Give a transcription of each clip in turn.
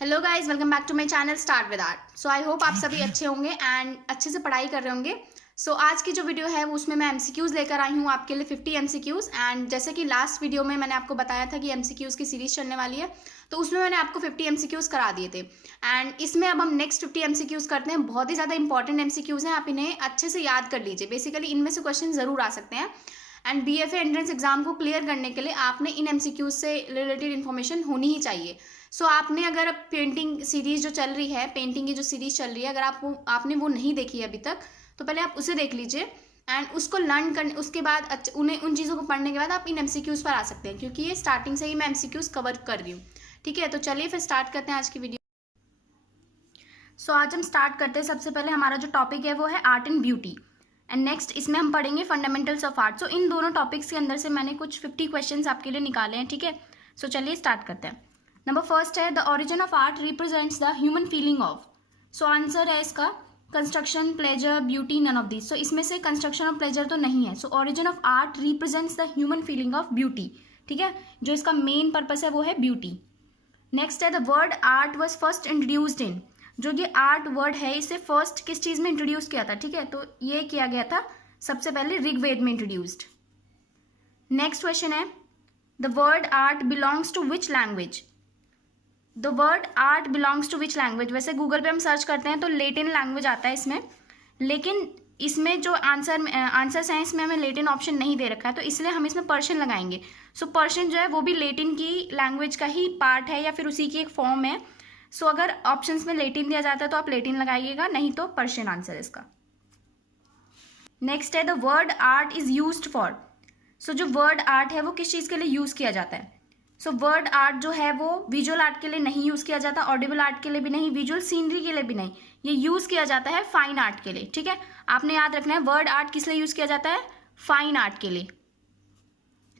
Hello guys, welcome back to my channel start with art. So I hope आप सभी अच्छे होंगे and अच्छे से पढ़ाई कर रहे होंगे। आज की जो वीडियो है उसमें मैं एमसीक्यूज़ लेकर आई हूँ आपके लिए 50 एमसीक्यूज़। एंड जैसे कि लास्ट वीडियो में मैंने आपको बताया था कि एमसीक्यूज़ की सीरीज चलने वाली है, तो उसमें मैंने आपको 50 एमसीक्यूज़ करा दिए थे। एंड इसमें अब हम नेक्स्ट 50 एमसीक्यूज़ करते हैं। बहुत ही ज़्यादा इंपॉर्टेंट एमसीक्यूज़ हैं, आप इन्हें अच्छे से याद कर लीजिए। बेसिकली इनमें से क्वेश्चन ज़रूर आ सकते हैं एंड बीएफए एंट्रेंस एग्जाम को क्लियर करने के लिए आपने इन एमसीक्यूज़ से रिलेटेड इन्फॉर्मेशन होनी ही चाहिए। आपने अगर अब पेंटिंग सीरीज जो चल रही है, पेंटिंग की जो सीरीज चल रही है, अगर आपने वो नहीं देखी है अभी तक, तो पहले आप उसे देख लीजिए एंड उसको लर्न करने उसके बाद उन्हें उन चीज़ों को पढ़ने के बाद आप इन एमसीक्यूज़ पर आ सकते हैं, क्योंकि ये स्टार्टिंग से ही मैं एमसीक्यूज़ कवर कर रही हूँ। ठीक है, तो चलिए फिर स्टार्ट करते हैं आज की वीडियो। आज हम स्टार्ट करते हैं। सबसे पहले हमारा जो टॉपिक है वो है art and beauty and next इसमें हम पढ़ेंगे फंडामेंटल्स ऑफ आर्ट। इन दोनों टॉपिक्स के अंदर से मैंने कुछ 50 क्वेश्चंस आपके लिए निकाले हैं। ठीक है, चलिए स्टार्ट करते हैं। नंबर फर्स्ट है, the origin of art represents the human feeling of. Answer है इसका construction, pleasure, beauty, none of this. इसमें से कंस्ट्रक्शन और प्लेजर तो नहीं है। Origin of art represents the human feeling of beauty. ठीक है, जो इसका मेन पर्पस है वो है ब्यूटी। नेक्स्ट है, the word art was first introduced in. जो ये आर्ट वर्ड है इसे फर्स्ट किस चीज में इंट्रोड्यूस किया था? ठीक है, तो ये किया गया था सबसे पहले ऋग्वेद में इंट्रोड्यूस्ड। नेक्स्ट क्वेश्चन है, the word art belongs to which language. The word art belongs to which language. वैसे गूगल पे हम सर्च करते हैं तो लेटिन लैंग्वेज आता है इसमें, लेकिन इसमें जो आंसर्स हैं इसमें हमें लेटिन ऑप्शन नहीं दे रखा है, तो इसलिए हम इसमें पर्शियन लगाएंगे। पर्शियन जो है वो भी लेटिन की लैंग्वेज का ही पार्ट है या फिर उसी की एक फॉर्म है। अगर ऑप्शंस में लेटिन दिया जाता है तो आप लेटिन लगाइएगा, नहीं तो पर्शियन आंसर इसका। नेक्स्ट है, the word art is used for. जो वर्ड आर्ट है वो किस चीज़ के लिए यूज़ किया जाता है? वर्ड आर्ट जो है वो विजुअल आर्ट के लिए नहीं यूज़ किया जाता, ऑडिबल आर्ट के लिए भी नहीं, विजुअल सीनरी के लिए भी नहीं। ये यूज़ किया जाता है फाइन आर्ट के लिए। ठीक है, आपने याद रखना है वर्ड आर्ट किस लिए यूज़ किया जाता है? फाइन आर्ट के लिए।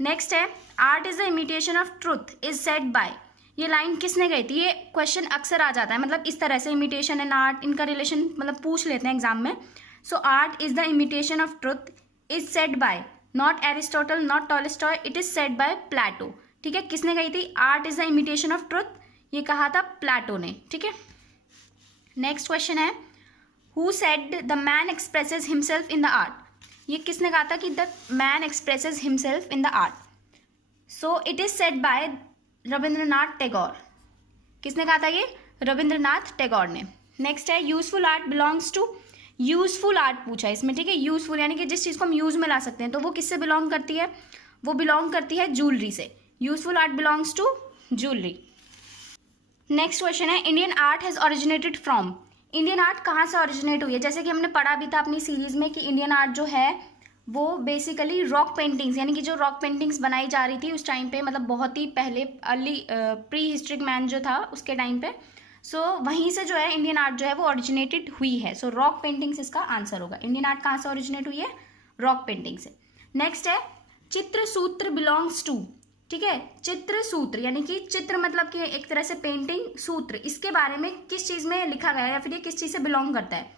नेक्स्ट है, art is the imitation of truth is said bye. ये लाइन किसने गई थी? ये क्वेश्चन अक्सर आ जाता है, मतलब इस तरह से इमिटेशन एंड आर्ट, इनका रिलेशन मतलब पूछ लेते हैं एग्जाम में। Art is the imitation of truth is said by not Aristotle, not Tolstoy, it is said by Plato. ठीक है, किसने कही थी art is the imitation of truth? ये कहा था प्लेटो ने। ठीक है, नेक्स्ट क्वेश्चन है, who said the man expresses himself in the art. ये किसने कहा था कि the man expresses himself in the art? It is said by Rabindranath Tagore. किसने कहा था ये? रविंद्रनाथ टैगोर ने। नेक्स्ट है, useful art belongs to. Useful art पूछा है इसमें। ठीक है, यूजफुल यानी कि जिस चीज़ को हम यूज में ला सकते हैं, तो वो किससे बिलोंग करती है? वो बिलोंग करती है ज्वेलरी से। Useful art belongs to jewellery. Next question है, Indian art has originated from. Indian art कहाँ से ओरिजिनेट हुई है? जैसे कि हमने पढ़ा भी था अपनी सीरीज में कि इंडियन आर्ट जो है वो बेसिकली रॉक पेंटिंग्स, यानी कि जो रॉक पेंटिंग्स बनाई जा रही थी उस टाइम पे, मतलब बहुत ही पहले अर्ली प्री हिस्ट्रिक मैन जो था उसके टाइम पे, वहीं से जो है इंडियन आर्ट जो है वो ओरिजिनेटेड हुई है। रॉक पेंटिंग्स इसका आंसर होगा। इंडियन आर्ट कहाँ से ओरिजिनेट हुई है? रॉक पेंटिंग से। नेक्स्ट है, चित्र सूत्र बिलोंग्स टू। ठीक है, चित्र सूत्र यानी कि चित्र मतलब कि एक तरह से पेंटिंग, सूत्र इसके बारे में किस चीज़ में लिखा गया है या फिर ये किस चीज़ से बिलोंग करता है?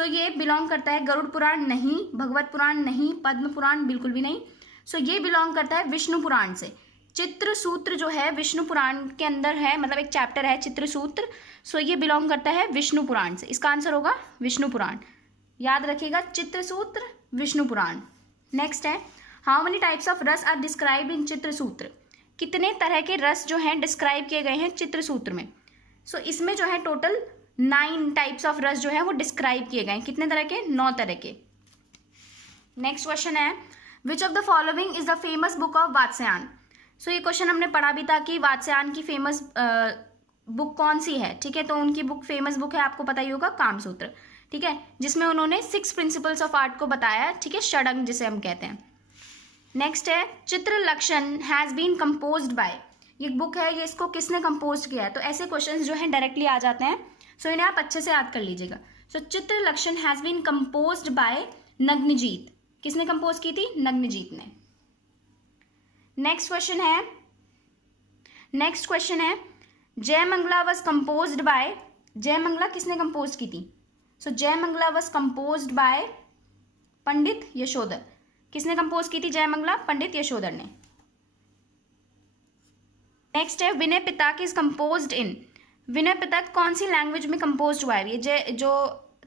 ये बिलोंग करता है गरुड़ पुराण नहीं, भगवत पुराण नहीं, पद्म पुराण बिल्कुल भी नहीं। ये बिलोंग करता है विष्णु पुराण से। चित्र सूत्र जो है विष्णु पुराण के अंदर है, मतलब एक चैप्टर है चित्र सूत्र। ये बिलोंग करता है विष्णु पुराण से। इसका आंसर होगा विष्णु पुराण। याद रखिएगा, चित्र सूत्र विष्णु पुराण। नेक्स्ट है, हाउ मेनी टाइप्स ऑफ रस आर डिस्क्राइब्ड इन चित्र सूत्र। कितने तरह के रस जो हैं डिस्क्राइब किए गए हैं चित्र सूत्र में? इसमें जो है टोटल 9 टाइप्स ऑफ रस जो है वो डिस्क्राइब किए गए हैं। कितने तरह के? 9 तरह के। नेक्स्ट क्वेश्चन है, which of the following is the famous book of Vatsyayan. ये क्वेश्चन हमने पढ़ा भी था कि वात्स्यायन की फेमस बुक कौन सी है। ठीक है, तो उनकी बुक फेमस बुक है, आपको पता ही होगा, कामसूत्र। ठीक है, जिसमें उन्होंने 6 प्रिंसिपल्स ऑफ आर्ट को बताया। ठीक है, षडंग जिसे हम कहते हैं। नेक्स्ट है, चित्र Lakshana has been composed bye. ये बुक है, ये इसको किसने कंपोज किया है? तो ऐसे क्वेश्चंस जो हैं डायरेक्टली आ जाते हैं, इन्हें आप अच्छे से याद कर लीजिएगा। Chitra Lakshana has been composed by Nagnajit. किसने कंपोज की थी? नग्नजीत ने। नेक्स्ट क्वेश्चन है, Jayamangala was composed by. Jayamangala किसने कंपोज की थी? Jayamangala was composed by Pandit Yashodhar. किसने कंपोज की थी जयमंगला? पंडित यशोधर ने। नेक्स्ट है, विनय पिताकी इज कंपोज्ड इन। विनय पिटक कौन सी लैंग्वेज में कंपोज हुआ है? ये जो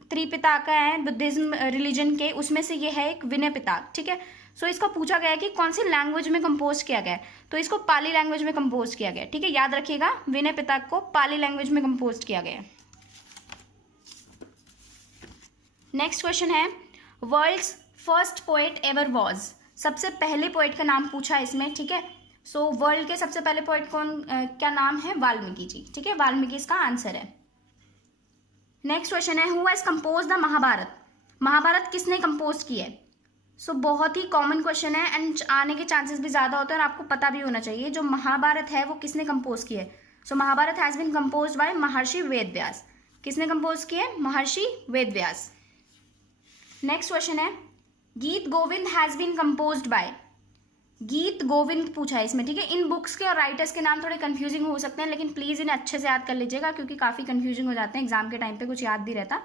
त्रिपिटका है बुद्धिज्म रिलीजन के, उसमें से ये है एक विनय पिटक, ठीक है। सो इसको पूछा गया है कि कौन सी लैंग्वेज में कंपोज किया गया है, तो इसको पाली लैंग्वेज में कंपोज किया गया है, ठीक है। याद रखिएगा, विनय पिटक को पाली लैंग्वेज में कंपोज किया गया है। नेक्स्ट क्वेश्चन है, world's first poet ever was, सबसे पहले पोएट का नाम पूछा है इसमें, ठीक है। सो वर्ल्ड के सबसे पहले पोएट कौन, क्या नाम है? वाल्मीकि जी, ठीक है। वाल्मीकि इसका आंसर है। नेक्स्ट क्वेश्चन है, who has compose the Mahabharat, Mahabharat किसने कंपोज की है? सो बहुत ही कॉमन क्वेश्चन है एंड आने के चांसेस भी ज़्यादा होते हैं और आपको पता भी होना चाहिए। जो महाभारत है वो किसने कंपोज की है? So Mahabharata has been composed by Maharshi Ved व्यास। किसने कंपोज की है? महर्षि वेद व्यास। नेक्स्ट क्वेश्चन है, Geet Govind has been composed by, Geet Govind पूछा है इसमें, ठीक है। इन बुक्स के और राइटर्स के नाम थोड़े कंफ्यूजिंग हो सकते हैं, लेकिन प्लीज़ इन्हें अच्छे से याद कर लीजिएगा क्योंकि काफ़ी कंफ्यूजिंग हो जाते हैं एग्जाम के टाइम पे, कुछ याद भी रहता।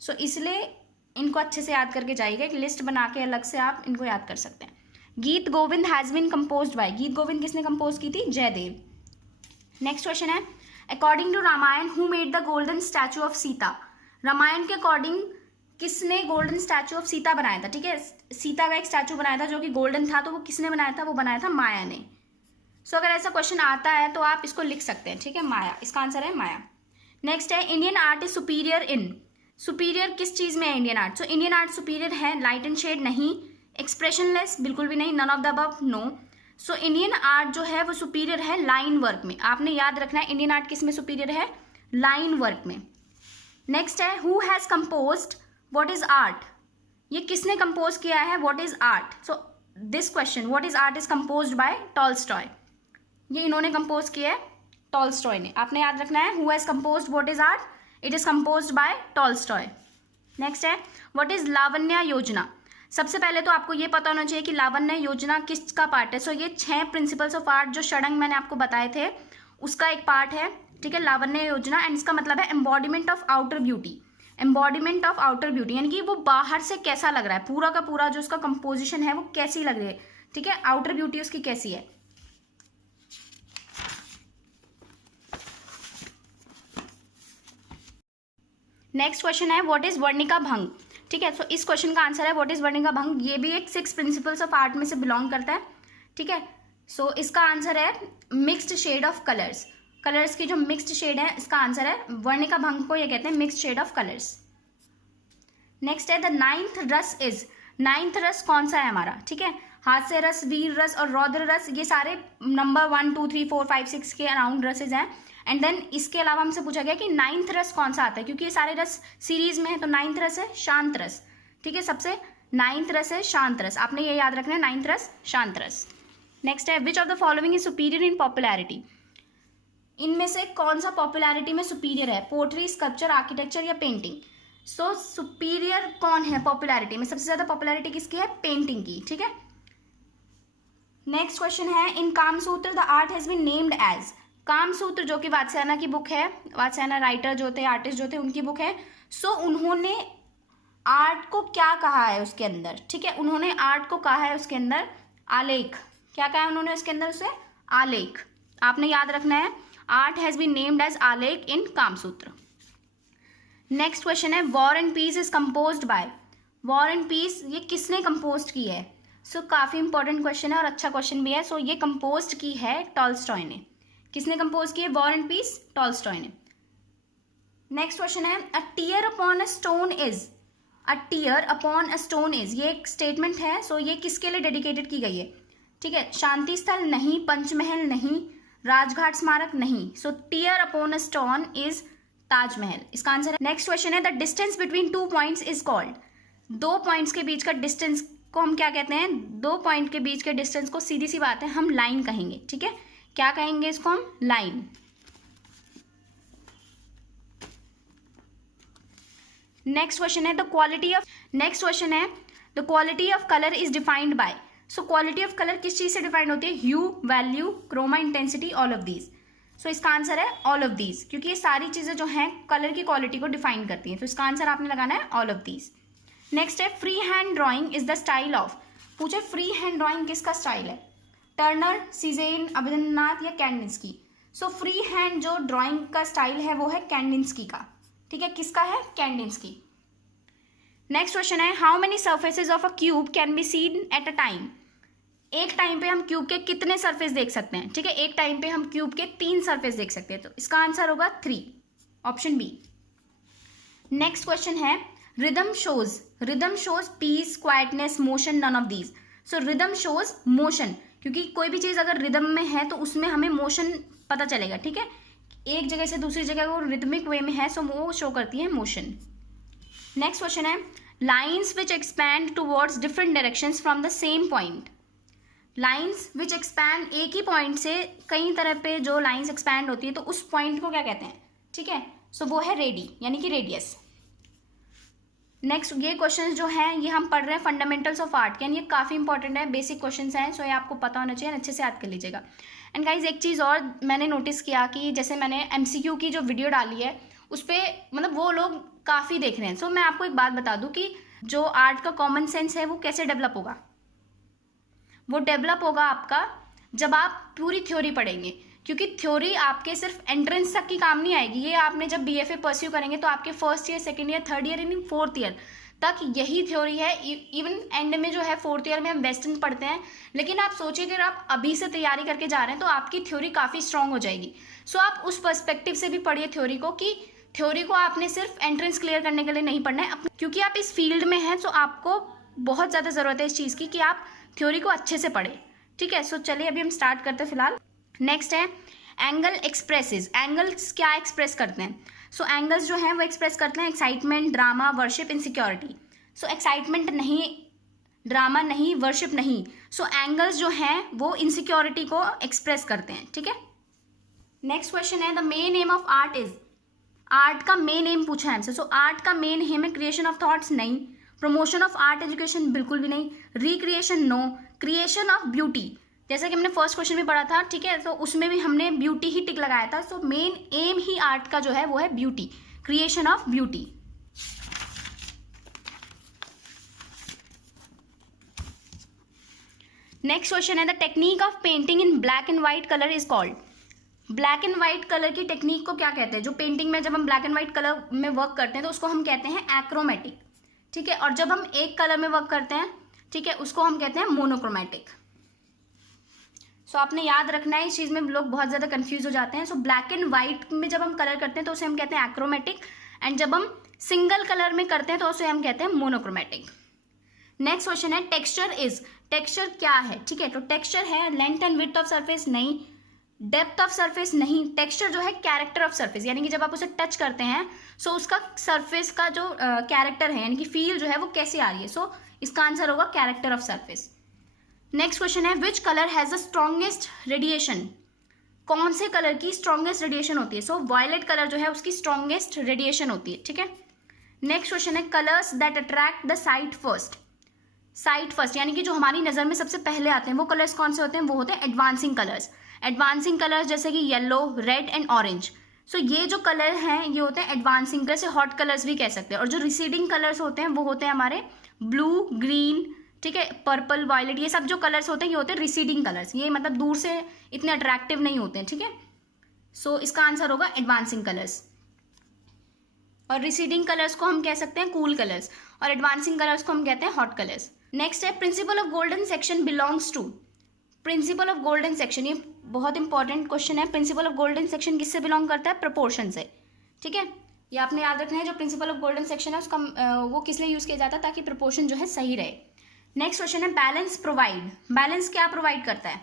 सो इसलिए इनको अच्छे से याद करके जाइएगा, एक लिस्ट बना के अलग से आप इनको याद कर सकते हैं। Geet Govind has been composed by, Geet Govind किसने कंपोज की थी? जयदेव। नेक्स्ट क्वेश्चन है, according to Ramayan who made the golden statue of Sita, Ramayan के अकॉर्डिंग किसने गोल्डन स्टैचू ऑफ सीता बनाया था, ठीक है। सीता का एक स्टैचू बनाया था जो कि गोल्डन था, तो वो किसने बनाया था? वो बनाया था माया ने। सो अगर ऐसा क्वेश्चन आता है तो आप इसको लिख सकते हैं, ठीक है, माया, इसका आंसर है माया। नेक्स्ट है, Indian art is superior in, superior किस चीज़ में है Indian art? So Indian art superior है लाइट एंड शेड नहीं, एक्सप्रेशनलेस बिल्कुल भी नहीं, none of the above no. So Indian art जो है वो सुपीरियर है लाइन वर्क में, आपने याद रखना है इंडियन आर्ट किस में सुपीरियर है? लाइन वर्क में। नेक्स्ट है, who has composed what is art, ये किसने कंपोज किया है what is art? So this question what is art is composed bye Tolstoy, ये इन्होंने कंपोज किया है टॉलस्टॉय ने, आपने याद रखना है। Who has composed what is art, it is composed bye Tolstoy. Next है, व्हाट इज लावण्य योजना, सबसे पहले तो आपको ये पता होना चाहिए कि लावण्य योजना किसका पार्ट है। सो ये 6 प्रिंसिपल्स ऑफ आर्ट जो षडंग मैंने आपको बताए थे उसका एक पार्ट है, ठीक है, लावण्य योजना। एंड इसका मतलब है embodiment of outer beauty, embodiment of outer beauty यानी कि वो बाहर से कैसा लग रहा है, पूरा का पूरा जो उसका कंपोजिशन है वो कैसी लग रही है, ठीक है, आउटर ब्यूटी उसकी कैसी है। नेक्स्ट क्वेश्चन है, व्हाट इज वर्णिका भंग, ठीक है। सो इस क्वेश्चन का आंसर है व्हाट इज वर्णिका भंग, ये भी एक 6 प्रिंसिपल्स ऑफ आर्ट में से बिलोंग करता है, ठीक है। सो इसका आंसर है mixed shade of colours, colours की जो मिक्स्ड शेड है इसका आंसर है वर्णिका भंग को ये कहते हैं mixed shade of colours. Next है, the 9th ras is, 9th रस कौन सा है हमारा, ठीक है। हास्य रस, वीर रस और रौद्र रस, ये सारे नंबर 1 2 3 4 5 6 के अराउंड रसेज हैं। एंड देन इसके अलावा हमसे पूछा गया कि 9th रस कौन सा आता है, क्योंकि ये सारे रस सीरीज में है, तो 9th रस है शांत रस, ठीक है। सबसे 9th रस है शांत रस, आपने ये याद रखना है, 9th रस शांत रस। नेक्स्ट है, which of the following is superior in popularity, इनमें से कौन सा पॉपुलैरिटी में सुपीरियर है? पोट्री, स्कल्पचर, आर्किटेक्चर या पेंटिंग? सो सुपीरियर कौन है पॉपुलैरिटी में? सबसे ज्यादा पॉपुलैरिटी किसकी है? पेंटिंग की, ठीक है। नेक्स्ट क्वेश्चन है, in Kamasutra the art has been named as, Kamasutra जो कि वात्स्यायन की बुक है, वात्स्यायन राइटर जो थे, आर्टिस्ट जो थे, उनकी बुक है। सो उन्होंने आर्ट को क्या कहा है उसके अंदर, ठीक है, उन्होंने आर्ट को कहा है उसके अंदर आलेख, क्या कहा है उन्होंने उसके अंदर? उसे आलेख, आपने याद रखना है, art has been named as Alekh in Kamasutra. Next question है, war and Peace is composed by, War and Peace ये किसने कंपोज की है? सो काफी इंपॉर्टेंट क्वेश्चन है और अच्छा क्वेश्चन भी है। सो ये कंपोज की है टॉलस्टॉय ने, किसने कंपोज की है वॉर एंड पीस? टॉलस्टॉय ने। नेक्स्ट क्वेश्चन है, a tear upon a stone is, a tear upon a stone is, ये एक स्टेटमेंट है। सो ये किसके लिए डेडिकेटेड की गई है, ठीक है, शांति स्थल नहीं, पंचमहल नहीं, राजघाट स्मारक नहीं। So tear upon a stone is Taj Mahal, इसका आंसर है। नेक्स्ट क्वेश्चन है, the distance between 2 points is called, 2 points के बीच का डिस्टेंस को हम क्या कहते हैं? 2 पॉइंट के बीच के डिस्टेंस को सीधी सी बात है हम लाइन कहेंगे, ठीक है, क्या कहेंगे इसको हम? लाइन। नेक्स्ट क्वेश्चन है, the quality of, next question है, the quality of colour is defined by, so quality of colour किस चीज से डिफाइंड होती है? Hue, value, chroma, intensity, all of these. So इसका आंसर है ऑल ऑफ दीज, क्योंकि ये सारी चीजें जो हैं कलर की क्वालिटी को डिफाइन करती हैं, तो इसका आंसर आपने लगाना है ऑल ऑफ दीज। नेक्स्ट है, free hand drawing is the style of, पूछे फ्री हैंड ड्राइंग किसका स्टाइल है? टर्नर, सीजेन, अभिनंदनाथ या कैंडिंस्की? सो फ्री हैंड जो ड्राइंग का स्टाइल है वो है कैंडिंस्की का, ठीक है, किसका है, कैंडिंस्की। नेक्स्ट क्वेश्चन है how many surfaces of a cube can be seen at a time. एक टाइम पे हम क्यूब के कितने सरफेस देख सकते हैं, ठीक है, एक टाइम पे हम क्यूब के 3 सरफेस देख सकते हैं, तो इसका आंसर होगा 3, ऑप्शन बी। नेक्स्ट क्वेश्चन है rhythm shows peace, quietness, motion, none of these. So rhythm shows motion, क्योंकि कोई भी चीज अगर रिदम में है तो उसमें हमें मोशन पता चलेगा, ठीक है, एक जगह से दूसरी जगह वो रिदमिक वे में है, सो वो शो करती है मोशन। नेक्स्ट क्वेश्चन है lines which expand towards different directions from the same point. Lines which expand, एक ही पॉइंट से कई तरह पे जो लाइन्स एक्सपैंड होती है तो उस पॉइंट को क्या कहते हैं, ठीक है, सो वो है रेडी यानी कि रेडियस। नेक्स्ट ये क्वेश्चन जो है ये हम पढ़ रहे हैं फंडामेंटल्स ऑफ आर्ट के, यानी ये काफ़ी इंपॉर्टेंट है, बेसिक क्वेश्चन हैं, सो ये आपको पता होना चाहिए, अच्छे से याद कर लीजिएगा। एंड गाइज एक चीज़ और मैंने नोटिस किया कि जैसे मैंने MCQ की जो वीडियो डाली है उस पर मतलब वो लोग काफ़ी देख रहे हैं। सो मैं आपको एक बात बता दूं कि जो आर्ट का कॉमन सेंस है वो कैसे डेवलप होगा, वो डेवलप होगा आपका जब आप पूरी थ्योरी पढ़ेंगे, क्योंकि थ्योरी आपके सिर्फ एंट्रेंस तक की काम नहीं आएगी, ये आपने जब BFA परस्यू करेंगे तो आपके first year, second year, third year यानी फोर्थ ईयर तक यही थ्योरी है। इवन एंड में जो है फोर्थ ईयर में हम वेस्टर्न पढ़ते हैं, लेकिन आप सोचिए अगर आप अभी से तैयारी करके जा रहे हैं तो आपकी थ्योरी काफ़ी स्ट्रांग हो जाएगी। सो आप उस पर्सपेक्टिव से भी पढ़िए थ्योरी को, कि थ्योरी को आपने सिर्फ एंट्रेंस क्लियर करने के लिए नहीं पढ़ना है, क्योंकि आप इस फील्ड में हैं, सो आपको बहुत ज़्यादा ज़रूरत है इस चीज़ की कि आप थ्योरी को अच्छे से पढ़ें, ठीक है। सो चलिए अभी हम स्टार्ट करते हैं फिलहाल। नेक्स्ट है एंगल एक्सप्रेसेस। एंगल्स क्या एक्सप्रेस करते हैं, सो एंगल्स जो हैं वो एक्सप्रेस करते हैं एक्साइटमेंट, ड्रामा, वर्शिप, इनसिक्योरिटी। सो एक्साइटमेंट नहीं, ड्रामा नहीं, वर्शिप नहीं, सो एंगल्स जो हैं वो इनसिक्योरिटी को एक्सप्रेस करते हैं, ठीक है। नेक्स्ट क्वेश्चन है the main aim of art is. Art का मेन एम पूछा है हमसे, सो आर्ट का मेन एम है क्रिएशन ऑफ थॉट्स, नहीं, प्रमोशन ऑफ आर्ट एजुकेशन बिल्कुल भी नहीं, recreation no, creation of beauty, जैसा कि हमने फर्स्ट क्वेश्चन में पढ़ा था, ठीक है, तो उसमें भी हमने ब्यूटी ही टिक लगाया था। सो मेन एम ही आर्ट का जो है वो है beauty, creation of beauty. Next question है the technique of painting in black and white colour is called. Black and white colour की टेक्निक को क्या कहते हैं, जो पेंटिंग में जब हम ब्लैक एंड व्हाइट कलर में वर्क करते हैं तो उसको हम कहते हैं एक्रोमेटिक, ठीक है, और जब हम एक कलर में वर्क करते हैं, ठीक है, उसको हम कहते हैं मोनोक्रोमेटिक। सो आपने याद रखना है, इस चीज़ में लोग बहुत ज़्यादा कंफ्यूज हो जाते हैं। सो ब्लैक एंड व्हाइट में जब हम कलर करते हैं तो उसे हम कहते हैं एक्रोमेटिक, एंड जब हम सिंगल कलर में करते हैं तो उसे हम कहते हैं मोनोक्रोमेटिक। नेक्स्ट क्वेश्चन है टेक्सचर इज। टेक्सचर क्या है, ठीक है, तो टेक्सचर है length and width of surface, नहीं, डेप्थ ऑफ सरफेस नहीं, टेक्सचर जो है कैरेक्टर ऑफ सरफेस, यानी कि जब आप उसे टच करते हैं सो उसका सरफेस का जो कैरेक्टर है यानी कि फील जो है वो कैसे आ रही है, सो इसका आंसर होगा character of surface. Next question है which colour has the strongest radiation. कौन से कलर की स्ट्रॉन्गेस्ट रेडिएशन होती है, सो वायलेट कलर जो है उसकी स्ट्रॉन्गेस्ट रेडिएशन होती है, ठीक है। नेक्स्ट क्वेश्चन है colours that attract the site first. Site first यानी कि जो हमारी नज़र में सबसे पहले आते हैं वो कलर्स कौन से होते हैं, वो होते हैं एडवांसिंग कलर्स। एडवांसिंग कलर्स जैसे कि येलो, रेड एंड ऑरेंज, सो ये जो कलर हैं ये होते हैं एडवांसिंग कलर, से हॉट कलर्स भी कह सकते हैं। और जो रिसीडिंग कलर्स होते हैं वो होते हैं हमारे ब्लू, ग्रीन, ठीक है, पर्पल, वायलेट, ये सब जो कलर्स होते हैं ये होते हैं रिसीडिंग कलर्स, ये मतलब दूर से इतने अट्रैक्टिव नहीं होते हैं, ठीक है। सो इसका आंसर होगा एडवांसिंग कलर्स। और रिसीडिंग कलर्स को हम कह सकते हैं कूल कलर्स, और एडवांसिंग कलर्स को हम कहते हैं हॉट कलर्स। नेक्स्ट है principle of golden section belongs to. Principle of golden section, ये बहुत इंपॉर्टेंट क्वेश्चन है। प्रिंसिपल ऑफ गोल्डन सेक्शन किससे बिलोंग करता है, प्रोपोर्शन से, ठीक है, ये आपने याद रखना है। जो प्रिंसिपल ऑफ गोल्डन सेक्शन है उसका वो किस लिए यूज किया जाता है, ताकि प्रोपोर्शन जो है सही रहे। नेक्स्ट क्वेश्चन है बैलेंस प्रोवाइड। बैलेंस क्या प्रोवाइड करता है,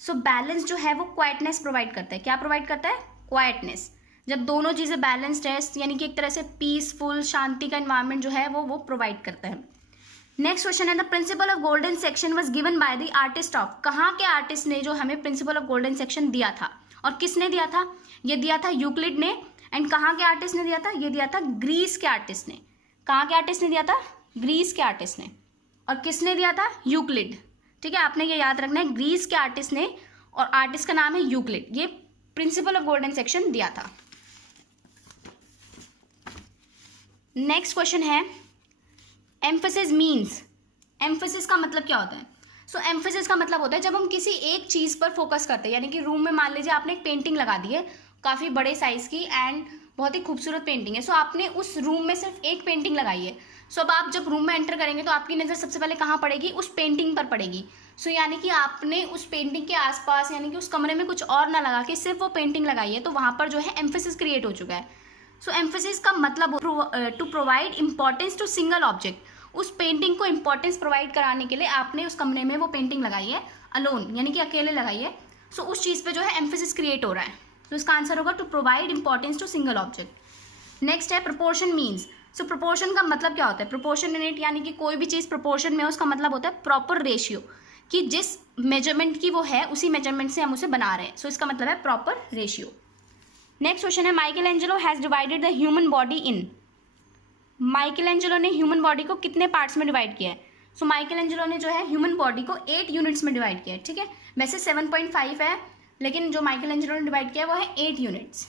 सो बैलेंस जो है वो क्वाइटनेस प्रोवाइड करता है। क्या प्रोवाइड करता है, क्वाइटनेस। जब दोनों चीज़ें बैलेंस्ड है यानी कि एक तरह से पीसफुल, शांति का एनवायरनमेंट जो है वो प्रोवाइड करता है। नेक्स्ट क्वेश्चन है the principal of golden section was given by the artist of. कहाँ के आर्टिस्ट ने जो हमें प्रिंसिपल ऑफ गोल्डन सेक्शन दिया था, और किसने दिया था, ये दिया था यूक्लिड ने। एंड कहाँ के आर्टिस्ट ने दिया था, ये दिया था ग्रीस के आर्टिस्ट ने। कहाँ के आर्टिस्ट ने दिया था, ग्रीस के आर्टिस्ट ने। और किसने दिया था, यूक्लिड, ठीक है, आपने ये याद रखना है, ग्रीस के आर्टिस्ट ने, और आर्टिस्ट का नाम है यूक्लिड। ये प्रिंसिपल ऑफ गोल्डन सेक्शन दिया था। नेक्स्ट क्वेश्चन है एम्फेसिस मीन्स। एम्फेसिस का मतलब क्या होता है, सो एम्फेसिस का मतलब होता है जब हम किसी एक चीज़ पर फोकस करते हैं, यानी कि रूम में मान लीजिए आपने एक पेंटिंग लगा दी है काफ़ी बड़े साइज़ की एंड बहुत ही खूबसूरत पेंटिंग है। सो आपने उस रूम में सिर्फ एक पेंटिंग लगाई है। सो अब आप जब रूम में एंटर करेंगे तो आपकी नज़र सबसे पहले कहाँ पड़ेगी, उस पेंटिंग पर पड़ेगी। सो यानी कि आपने उस पेंटिंग के आसपास यानी कि उस कमरे में कुछ और ना लगा के सिर्फ वो पेंटिंग लगाई है, तो वहाँ पर जो है एम्फेसिस क्रिएट हो चुका है। सो एम्फेसिस का मतलब to provide importance to single object, उस पेंटिंग को इंपॉर्टेंस प्रोवाइड कराने के लिए आपने उस कमरे में वो पेंटिंग लगाई है अलोन, यानी कि अकेले लगाई है। सो उस चीज़ पे जो है एम्फेसिस क्रिएट हो रहा है। तो इसका आंसर होगा to provide importance to single object. Next है प्रोपोर्शन मीन्स। सो प्रोपोर्शन का मतलब क्या होता है, प्रोपोर्शनेट यानी कि कोई भी चीज़ प्रोपोर्शन में हो, उसका मतलब होता है प्रॉपर रेशियो, कि जिस मेजरमेंट की वो है उसी मेजरमेंट से हम उसे बना रहे हैं। सो इसका मतलब है प्रॉपर रेशियो। नेक्स्ट क्वेश्चन है Michael Angelo has divided the human body in. Michael Angelo ने ह्यूमन बॉडी को कितने पार्ट्स में डिवाइड किया है। सो माइकल एंजेलो ने जो है ह्यूमन बॉडी को 8 यूनिट्स में डिवाइड किया है, ठीक है। वैसे 7.5 है, लेकिन जो माइकल एंजेलो ने डिवाइड किया है वो है 8 यूनिट्स।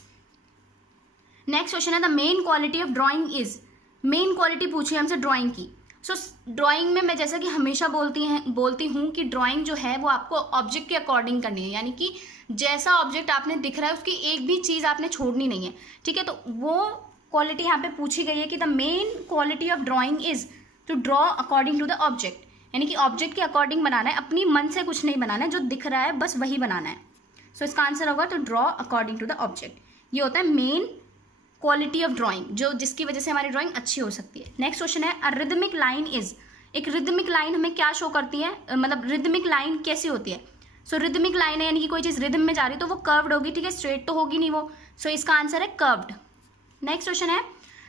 नेक्स्ट क्वेश्चन है the main quality of drawing is. Main quality पूछी हमसे ड्राइंग की। सो ड्राइंग में मैं जैसा कि हमेशा बोलती हूँ कि ड्राइंग जो है वो आपको ऑब्जेक्ट के अकॉर्डिंग करनी है, यानी कि जैसा ऑब्जेक्ट आपने दिख रहा है उसकी एक भी चीज़ आपने छोड़नी नहीं है, ठीक है। तो वो क्वालिटी यहाँ पे पूछी गई है कि the main quality of drawing is to draw according to the object, यानी कि ऑब्जेक्ट के अकॉर्डिंग बनाना है, अपनी मन से कुछ नहीं बनाना है, जो दिख रहा है बस वही बनाना है। सो इसका आंसर होगा to draw according to the object. ये होता है मेन क्वालिटी ऑफ ड्राइंग, जो जिसकी वजह से हमारी ड्राइंग अच्छी हो सकती है। नेक्स्ट क्वेश्चन है अ रिदमिक लाइन इज। एक रिदमिक लाइन हमें क्या शो करती है, मतलब रिदमिक लाइन कैसी होती है। सो रिदमिक लाइन है यानी कि कोई चीज़ रिदम में जा रही है तो वो कर्व्ड होगी, ठीक है, स्ट्रेट तो होगी नहीं वो। सो इसका आंसर है कर्व्ड। नेक्स्ट क्वेश्चन है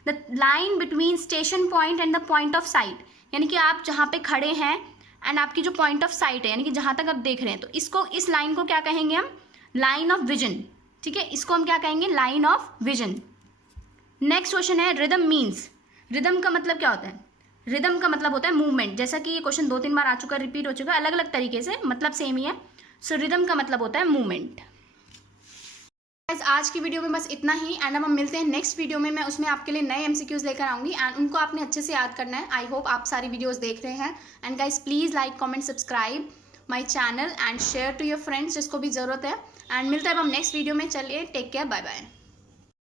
the line between station point and the point of site, यानी कि आप जहाँ पे खड़े हैं एंड आपकी जो पॉइंट ऑफ साइट है, यानी कि जहाँ तक आप देख रहे हैं, तो इसको, इस लाइन को क्या कहेंगे हम, लाइन ऑफ विजन, ठीक है, इसको हम क्या कहेंगे, line of vision. Next question है रिदम मीन्स। रिदम का मतलब क्या होता है, रिदम का मतलब होता है मूवमेंट। जैसा कि ये क्वेश्चन 2-3 बार आ चुका है, रिपीट हो चुका है, अलग अलग तरीके से, मतलब सेम ही है। सो रिदम का मतलब होता है मूवमेंट। आज की वीडियो में बस इतना ही एंड अब हम मिलते हैं नेक्स्ट वीडियो में। मैं उसमें आपके लिए नए MCQs लेकर आऊँगी एंड उनको आपने अच्छे से याद करना है। आई होप आप सारी वीडियोस देख रहे हैं and guys please like comment subscribe my channel and share to your friends जिसको भी ज़रूरत है। एंड मिलते हैं अब हम नेक्स्ट वीडियो में। चलिए टेक केयर, बाय बाय।